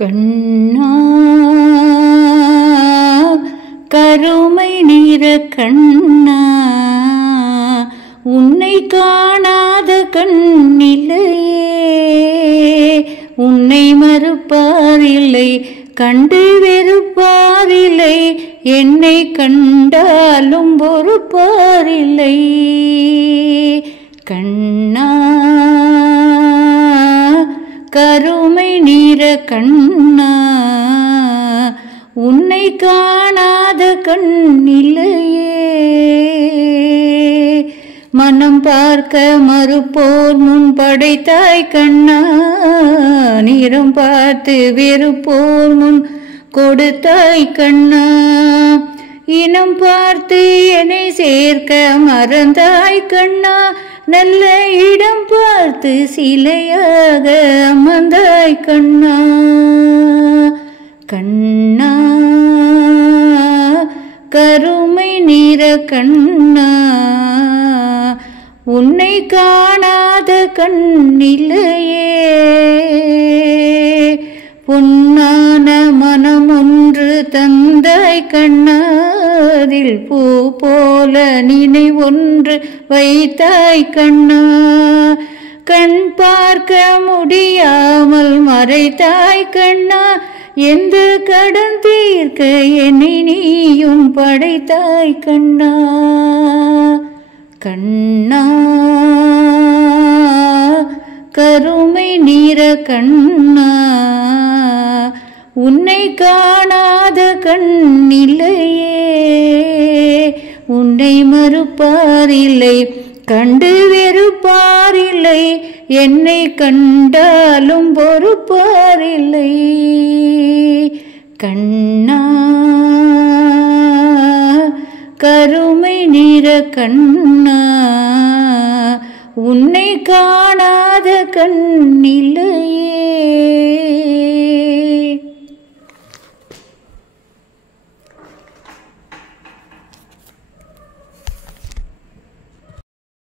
கண்ணா கருமை நிற கண்ணா, உன்னை காணாத கண்ணில்லையே, உன்னை மறுப்பாரில்லை, கண்டு வெறுப்பாரில்லை, என்னை கண்டாலும் பொறுப்பாரில்லை. கண்ணா கருமை நிற கண்ணா, உன்னை காணாத கண்ணில்லையே. மனம் பார்க்க மறுப்போர் முன் படைத்தாய் கண்ணா, நிறம் பார்த்து வெறுப்போர் முன் கொடுத்தாய் கண்ணா, இனம் பார்த்து என்னை சேர்க்க மறந்தாய் கண்ணா, நல்ல இடம் பார்த்து சிலையாக அமர்ந்தாய் கண்ணா. கண்ணா கருமை நிற கண்ணா, உன்னை காணாத கண்ணில்லையே. பொன்னான மனம் ஒன்று தந்தாய் கண்ணா, அதில் பூ போல நினைவொன்று வைத்தாய் கண்ணா, கண் பார்க்க முடியாமல் மறைத்தாய் கண்ணா, எந்த கடன் தீர்க்க என்னை நீயும் படைத்தாய் கண்ணா. கண்ணா கருமை நிற கண்ணா, உன்னை காணாத கண்ணில்லையே, உன்னை மறுப்பாரில்லை, கண்டு வெறுப்பாரில்லை, என்னை கண்டாலும் பொறுப்பாரில்லை. கண்ணா கருமை நிற கண்ணா, உன்னை காணாத கண்ணில்லையே.